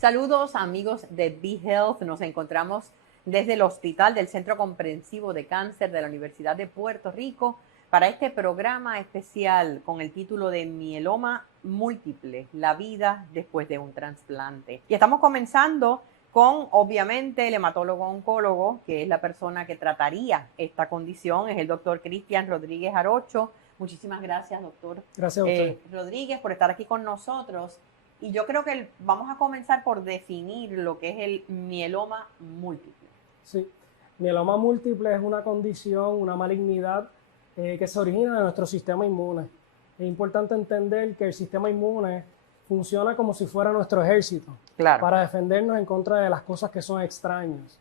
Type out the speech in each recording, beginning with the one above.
Saludos amigos de BeHealth, nos encontramos desde el Hospital del Centro Comprensivo de Cáncer de la Universidad de Puerto Rico para este programa especial con el título de Mieloma Múltiple, la vida después de un trasplante. Y estamos comenzando con, obviamente, el hematólogo-oncólogo, que es la persona que trataría esta condición, es el doctor Cristian Rodríguez Arocho. Muchísimas gracias, doctor Gracias a usted. Rodríguez, por estar aquí con nosotros. Y yo creo que vamos a comenzar por definir lo que es el mieloma múltiple. Sí, mieloma múltiple es una condición, una malignidad que se origina de nuestro sistema inmune. Es importante entender que el sistema inmune funciona como si fuera nuestro ejército, Claro, para defendernos en contra de las cosas que son extrañas.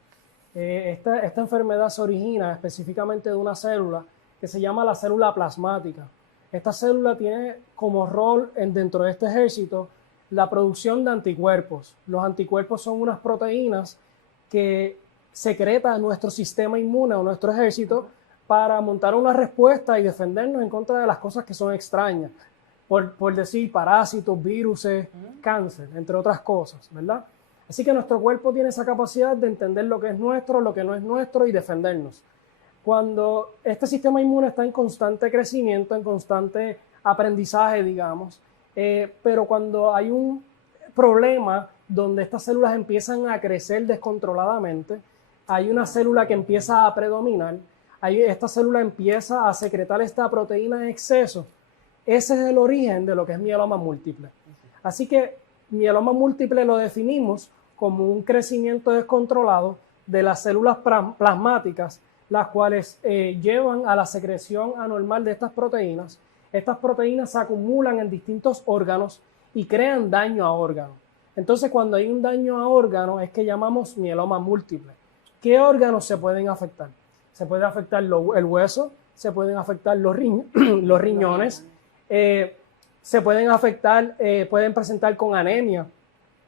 Esta enfermedad se origina específicamente de una célula que se llama la célula plasmática. Esta célula tiene como rol dentro de este ejército la producción de anticuerpos. Los anticuerpos son unas proteínas que secreta nuestro sistema inmune o nuestro ejército para montar una respuesta y defendernos en contra de las cosas que son extrañas. Por decir parásitos, virus, cáncer, entre otras cosas, ¿verdad? Así que nuestro cuerpo tiene esa capacidad de entender lo que es nuestro, lo que no es nuestro y defendernos. Cuando este sistema inmune está en constante crecimiento, en constante aprendizaje, digamos, pero cuando hay un problema donde estas células empiezan a crecer descontroladamente, hay una célula que empieza a predominar, esta célula empieza a secretar esta proteína en exceso. Ese es el origen de lo que es mieloma múltiple. Así que mieloma múltiple lo definimos como un crecimiento descontrolado de las células plasmáticas, las cuales llevan a la secreción anormal de estas proteínas. Estas proteínas se acumulan en distintos órganos y crean daño a órganos. Entonces, cuando hay un daño a órganos es que llamamos mieloma múltiple. ¿Qué órganos se pueden afectar? Se puede afectar el hueso, se pueden afectar los riñones, se pueden afectar, pueden presentar con anemia,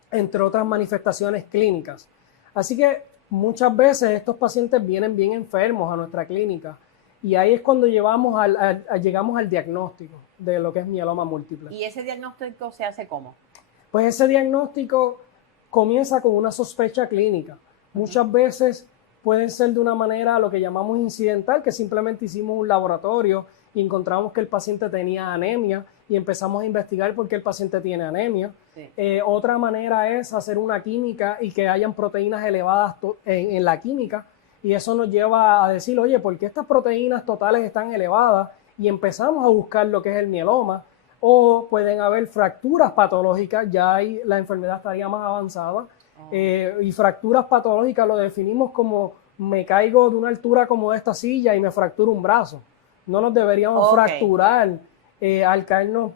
entre otras manifestaciones clínicas. Así que muchas veces estos pacientes vienen bien enfermos a nuestra clínica y ahí es cuando llegamos al diagnóstico de lo que es mieloma múltiple. ¿Y ese diagnóstico se hace cómo? Pues ese diagnóstico comienza con una sospecha clínica. Muchas veces pueden ser de una manera lo que llamamos incidental, que simplemente hicimos un laboratorio y encontramos que el paciente tenía anemia y empezamos a investigar por qué el paciente tiene anemia. Sí. Otra manera es hacer una química y que hayan proteínas elevadas en la química y eso nos lleva a decir, oye, ¿por qué estas proteínas totales están elevadas? Y empezamos a buscar lo que es el mieloma. O pueden haber fracturas patológicas, ya ahí la enfermedad estaría más avanzada. Y fracturas patológicas lo definimos como me caigo de una altura como de esta silla y me fracturo un brazo. No nos deberíamos fracturar al caernos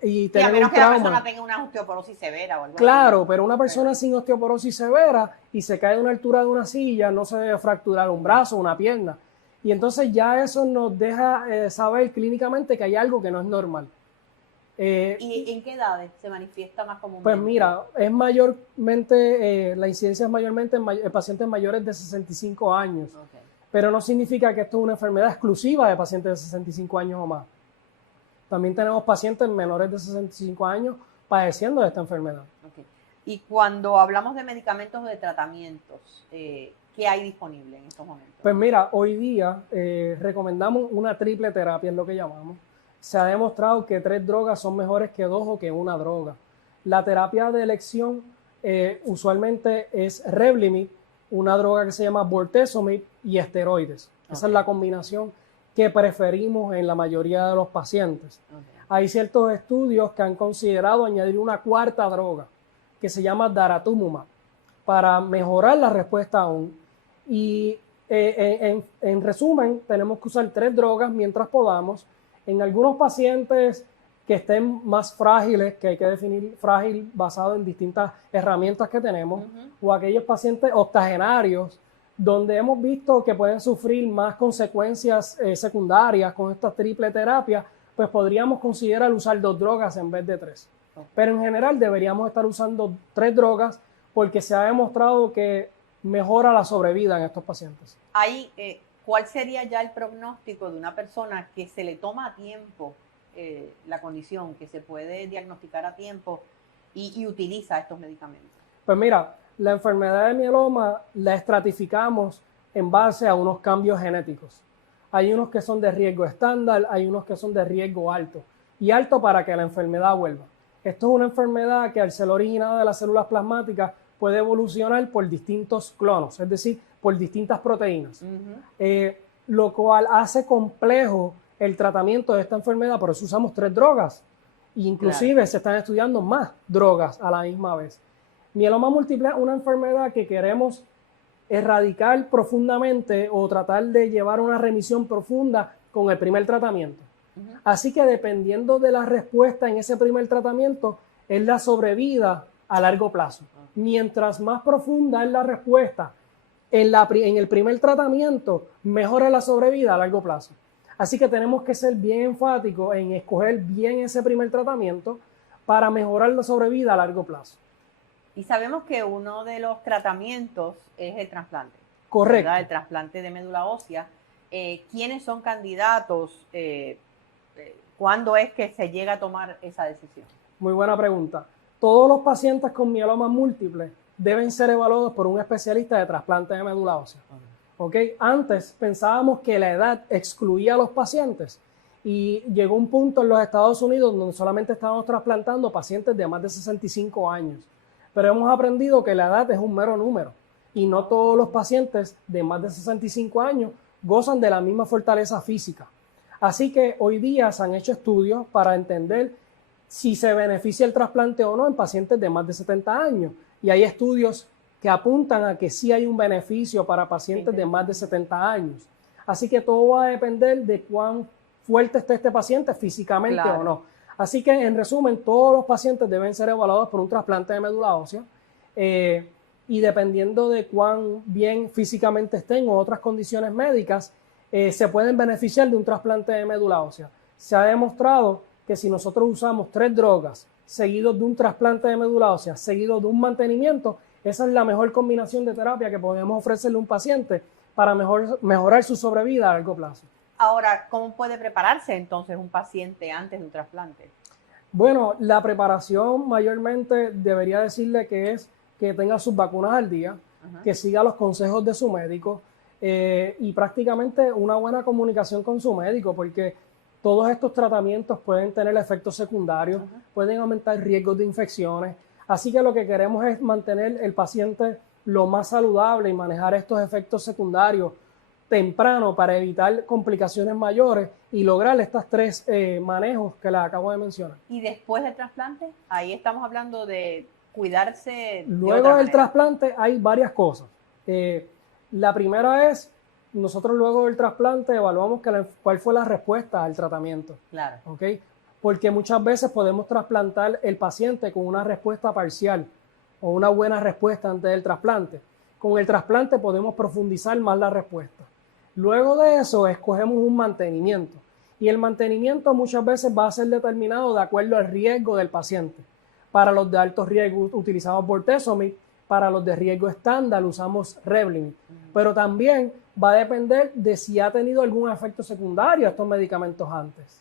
y tener a menos un que la trauma. persona tenga una osteoporosis severa o algo Claro, así. pero una persona sin osteoporosis severa y se cae de una altura de una silla no se debe fracturar un brazo o una pierna. Y entonces ya eso nos deja saber clínicamente que hay algo que no es normal. ¿Y en qué edades se manifiesta más comúnmente? Pues mira, es mayormente, la incidencia es mayormente en pacientes mayores de 65 años, pero no significa que esto es una enfermedad exclusiva de pacientes de 65 años o más. También tenemos pacientes menores de 65 años padeciendo de esta enfermedad. Y cuando hablamos de medicamentos o de tratamientos, ¿qué hay disponible en estos momentos? Pues mira, hoy día recomendamos una triple terapia, es lo que llamamos. Se ha demostrado que 3 drogas son mejores que 2 o que una droga. La terapia de elección usualmente es Revlimid, una droga que se llama bortezomib y esteroides. Esa es la combinación que preferimos en la mayoría de los pacientes. Hay ciertos estudios que han considerado añadir una 4ª droga que se llama daratumumab para mejorar la respuesta aún. Y en resumen, tenemos que usar 3 drogas mientras podamos. En algunos pacientes que estén más frágiles, que hay que definir frágil basado en distintas herramientas que tenemos, o aquellos pacientes octogenarios, donde hemos visto que pueden sufrir más consecuencias secundarias con esta triple terapia, pues podríamos considerar usar 2 drogas en vez de 3. Pero en general deberíamos estar usando 3 drogas porque se ha demostrado que mejora la sobrevida en estos pacientes. Ahí, ¿cuál sería ya el pronóstico de una persona que se le toma a tiempo la condición, que se puede diagnosticar a tiempo y utiliza estos medicamentos? Pues mira, la enfermedad de mieloma la estratificamos en base a unos cambios genéticos. Hay unos que son de riesgo estándar, hay unos que son de riesgo alto. Y alto para que la enfermedad vuelva. Esto es una enfermedad que al ser originada de las células plasmáticas puede evolucionar por distintos clonos, es decir, por distintas proteínas. Lo cual hace complejo el tratamiento de esta enfermedad, por eso usamos 3 drogas. Inclusive se están estudiando más drogas a la misma vez. Mieloma múltiple es una enfermedad que queremos erradicar profundamente o tratar de llevar una remisión profunda con el primer tratamiento. Así que dependiendo de la respuesta en ese primer tratamiento, es la sobrevida a largo plazo. Mientras más profunda es la respuesta en el primer tratamiento, mejor es la sobrevida a largo plazo. Así que tenemos que ser bien enfáticos en escoger bien ese primer tratamiento para mejorar la sobrevida a largo plazo. Y sabemos que uno de los tratamientos es el trasplante. Correcto. ¿Verdad? El trasplante de médula ósea. ¿Quiénes son candidatos? ¿Cuándo es que se llega a tomar esa decisión? Muy buena pregunta. Todos los pacientes con mieloma múltiple deben ser evaluados por un especialista de trasplante de médula ósea. ¿Okay? Antes pensábamos que la edad excluía a los pacientes y llegó un punto en los Estados Unidos donde solamente estábamos trasplantando pacientes de más de 65 años. Pero hemos aprendido que la edad es un mero número y no todos los pacientes de más de 65 años gozan de la misma fortaleza física. Así que hoy día se han hecho estudios para entender si se beneficia el trasplante o no en pacientes de más de 70 años. Y hay estudios que apuntan a que sí hay un beneficio para pacientes de más de 70 años. Así que todo va a depender de cuán fuerte esté este paciente físicamente o no. Así que, en resumen, todos los pacientes deben ser evaluados por un trasplante de médula ósea y dependiendo de cuán bien físicamente estén o otras condiciones médicas, se pueden beneficiar de un trasplante de médula ósea. Se ha demostrado que si nosotros usamos 3 drogas seguidos de un trasplante de médula ósea, seguidos de un mantenimiento, esa es la mejor combinación de terapia que podemos ofrecerle a un paciente para mejorar su sobrevida a largo plazo. Ahora, ¿cómo puede prepararse entonces un paciente antes de un trasplante? Bueno, la preparación mayormente debería decirle que es que tenga sus vacunas al día, que siga los consejos de su médico y prácticamente una buena comunicación con su médico, porque todos estos tratamientos pueden tener efectos secundarios, pueden aumentar riesgos de infecciones. Así que lo que queremos es mantener el paciente lo más saludable y manejar estos efectos secundarios temprano para evitar complicaciones mayores y lograr estos 3 manejos que les acabo de mencionar. ¿Y después del trasplante? Ahí estamos hablando de cuidarse. Luego del trasplante hay varias cosas. La primera es, nosotros luego del trasplante evaluamos cuál fue la respuesta al tratamiento. Claro. ¿Okay? Porque muchas veces podemos trasplantar el paciente con una respuesta parcial o una buena respuesta antes del trasplante. Con el trasplante podemos profundizar más la respuesta. Luego de eso, escogemos un mantenimiento. Y el mantenimiento muchas veces va a ser determinado de acuerdo al riesgo del paciente. Para los de alto riesgo utilizamos bortezomib, para los de riesgo estándar usamos Revlimid. Pero también va a depender de si ha tenido algún efecto secundario a estos medicamentos antes.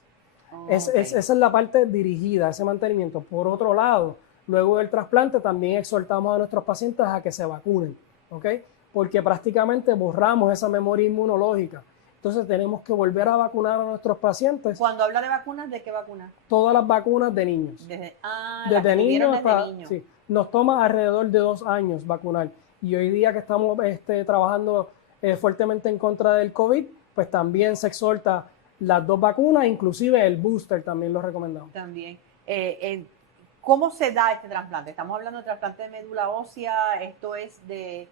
Esa es la parte dirigida, ese mantenimiento. Por otro lado, luego del trasplante también exhortamos a nuestros pacientes a que se vacunen, ¿ok? Porque prácticamente borramos esa memoria inmunológica. Entonces tenemos que volver a vacunar a nuestros pacientes. Cuando habla de vacunas, ¿de qué vacunas? Todas las vacunas de niños. Desde niños hasta niños. Sí, nos toma alrededor de 2 años vacunar. Y hoy día que estamos trabajando fuertemente en contra del COVID, pues también se exhorta las 2 vacunas, inclusive el booster también lo recomendamos. También. ¿Cómo se da este trasplante? Estamos hablando de trasplante de médula ósea, esto es de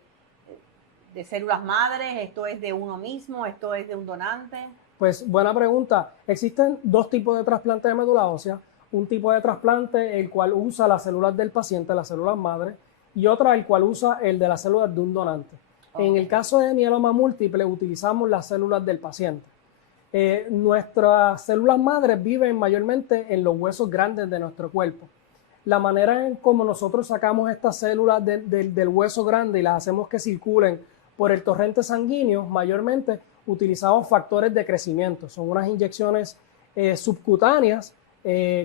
células madres, esto es de uno mismo, esto es de un donante. Pues buena pregunta. Existen 2 tipos de trasplante de médula ósea. Un tipo de trasplante el cual usa las células del paciente, las células madres, y otra el cual usa el de las células de un donante. En el caso de mieloma múltiple utilizamos las células del paciente. Nuestras células madres viven mayormente en los huesos grandes de nuestro cuerpo. La manera en cómo nosotros sacamos estas células del hueso grande y las hacemos que circulen por el torrente sanguíneo, mayormente utilizamos factores de crecimiento. Son unas inyecciones subcutáneas,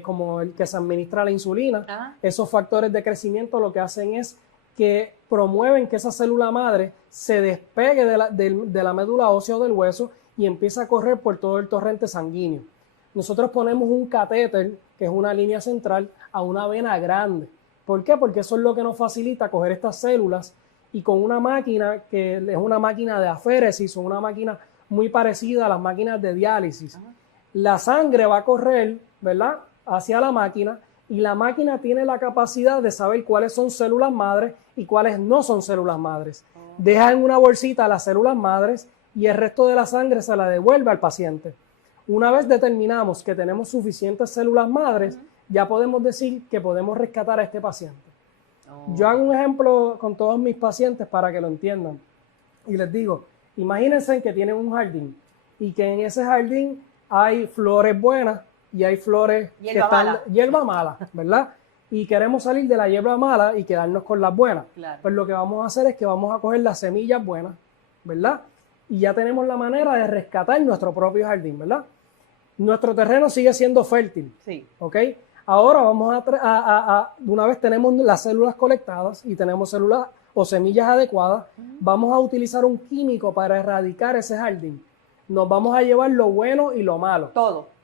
como el que se administra la insulina. Esos factores de crecimiento lo que hacen es que promueven que esa célula madre se despegue de la médula ósea o del hueso y empiece a correr por todo el torrente sanguíneo. Nosotros ponemos un catéter, que es una línea central, a una vena grande. ¿Por qué? Porque eso es lo que nos facilita coger estas células y con una máquina que es una máquina de aféresis o una máquina muy parecida a las máquinas de diálisis. La sangre va a correr, ¿verdad?, hacia la máquina y la máquina tiene la capacidad de saber cuáles son células madres y cuáles no son células madres. Deja en una bolsita las células madres y el resto de la sangre se la devuelve al paciente. Una vez determinamos que tenemos suficientes células madres, ya podemos decir que podemos rescatar a este paciente. Yo hago un ejemplo con todos mis pacientes para que lo entiendan. Y les digo, imagínense que tienen un jardín y que en ese jardín hay flores buenas y hay flores hierba mala, ¿verdad? Y queremos salir de la hierba mala y quedarnos con las buenas. Claro. Pues lo que vamos a hacer es que vamos a coger las semillas buenas, ¿verdad? Y ya tenemos la manera de rescatar nuestro propio jardín, ¿verdad? Nuestro terreno sigue siendo fértil, sí. ¿ok? Ahora vamos una vez tenemos las células colectadas y tenemos células o semillas adecuadas, vamos a utilizar un químico para erradicar ese jardín. Nos vamos a llevar lo bueno y lo malo.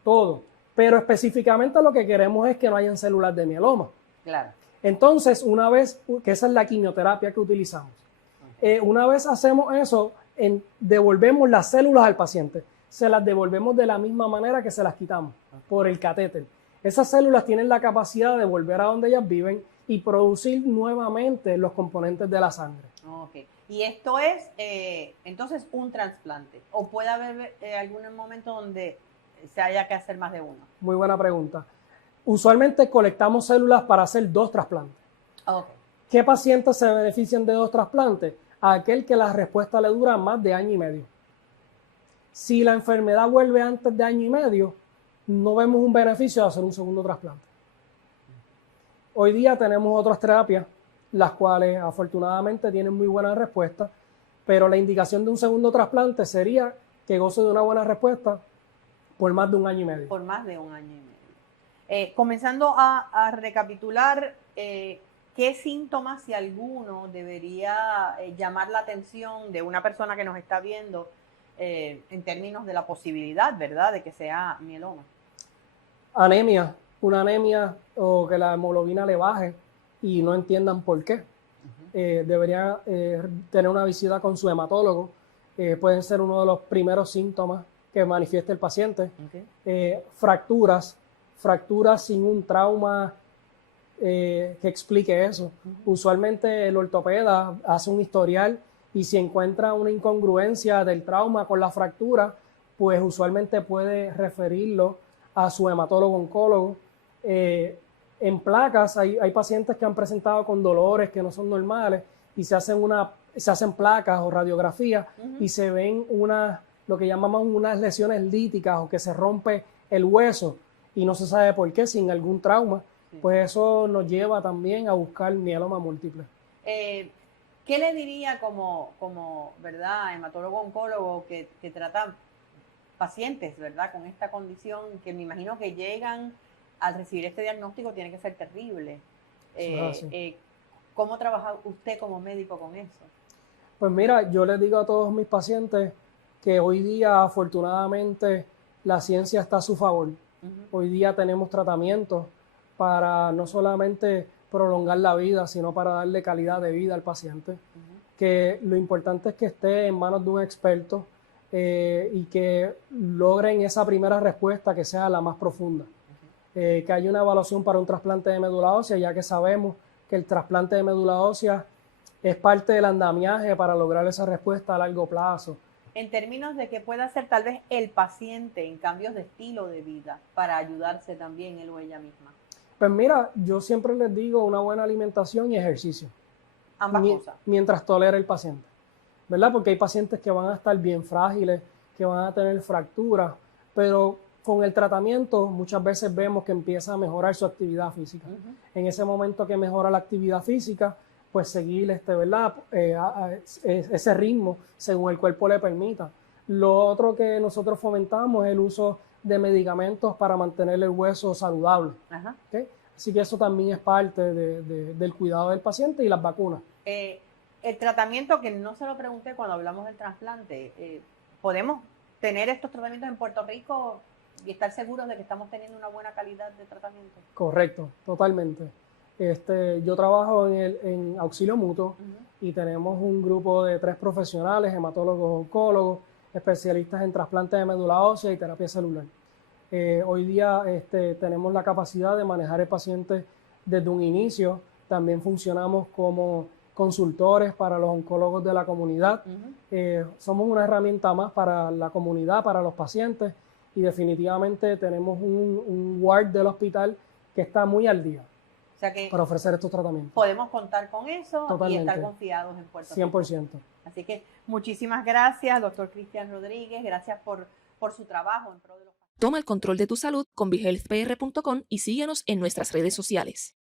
Todo. Pero específicamente lo que queremos es que no hayan células de mieloma. Claro. Entonces, una vez, que esa es la quimioterapia que utilizamos, una vez hacemos eso, devolvemos las células al paciente. Se las devolvemos de la misma manera que se las quitamos, por el catéter. Esas células tienen la capacidad de volver a donde ellas viven y producir nuevamente los componentes de la sangre. Ok. Y esto es, entonces, un trasplante. ¿O puede haber algún momento donde se haya que hacer más de uno? Muy buena pregunta. Usualmente colectamos células para hacer 2 trasplantes. Okay. ¿Qué pacientes se benefician de 2 trasplantes? Aquel que la respuesta le dura más de año y medio. Si la enfermedad vuelve antes de año y medio, no vemos un beneficio de hacer un segundo trasplante. Hoy día tenemos otras terapias, las cuales afortunadamente tienen muy buena respuesta, pero la indicación de un segundo trasplante sería que goce de una buena respuesta por más de un año y medio. Por más de un año y medio. Comenzando a recapitular, ¿qué síntomas, si alguno, debería llamar la atención de una persona que nos está viendo en términos de la posibilidad, ¿verdad?, de que sea mieloma? Anemia, una anemia o que la hemoglobina le baje y no entiendan por qué. Debería tener una visita con su hematólogo. Pueden ser uno de los primeros síntomas que manifieste el paciente. Okay. Fracturas sin un trauma que explique eso. Usualmente el ortopeda hace un historial y si encuentra una incongruencia del trauma con la fractura, pues usualmente puede referirlo a su hematólogo oncólogo. En placas hay pacientes que han presentado con dolores que no son normales y se hacen placas o radiografías y se ven lo que llamamos unas lesiones líticas o que se rompe el hueso y no se sabe por qué, sin algún trauma. Sí. Pues eso nos lleva también a buscar mieloma múltiple. ¿Qué le diría como ¿verdad?, hematólogo oncólogo que trata pacientes, ¿verdad?, con esta condición, que me imagino que llegan al recibir este diagnóstico tiene que ser terrible? ¿Cómo trabaja usted como médico con eso? Pues mira, yo les digo a todos mis pacientes que hoy día afortunadamente la ciencia está a su favor. Hoy día tenemos tratamientos para no solamente prolongar la vida, sino para darle calidad de vida al paciente. Que lo importante es que esté en manos de un experto y que logren esa primera respuesta que sea la más profunda. Que haya una evaluación para un trasplante de médula ósea, ya que sabemos que el trasplante de médula ósea es parte del andamiaje para lograr esa respuesta a largo plazo. En términos de que pueda hacer tal vez el paciente en cambios de estilo de vida para ayudarse también él o ella misma. Pues mira, yo siempre les digo una buena alimentación y ejercicio. Ambas cosas. Mientras tolera el paciente, ¿verdad? Porque hay pacientes que van a estar bien frágiles, que van a tener fracturas, pero con el tratamiento muchas veces vemos que empieza a mejorar su actividad física. En ese momento que mejora la actividad física, pues seguir ¿verdad? Ese ritmo según el cuerpo le permita. Lo otro que nosotros fomentamos es el uso de medicamentos para mantener el hueso saludable. ¿Okay? Así que eso también es parte del cuidado del paciente y las vacunas. El tratamiento, que no se lo pregunté cuando hablamos del trasplante, ¿podemos tener estos tratamientos en Puerto Rico y estar seguros de que estamos teniendo una buena calidad de tratamiento? Correcto, totalmente. Yo trabajo en auxilio mutuo y tenemos un grupo de 3 profesionales, hematólogos, oncólogos, especialistas en trasplante de médula ósea y terapia celular. Hoy día tenemos la capacidad de manejar el paciente desde un inicio. También funcionamos como consultores para los oncólogos de la comunidad. Somos una herramienta más para la comunidad, para los pacientes, y definitivamente tenemos un ward del hospital que está muy al día, o sea que para ofrecer estos tratamientos. Podemos contar con eso. Totalmente. Y estar confiados en Puerto Rico. 100%. Así que muchísimas gracias, doctor Cristian Rodríguez. Gracias por su trabajo en pro de los... Toma el control de tu salud con vihealthpr.com y síguenos en nuestras redes sociales.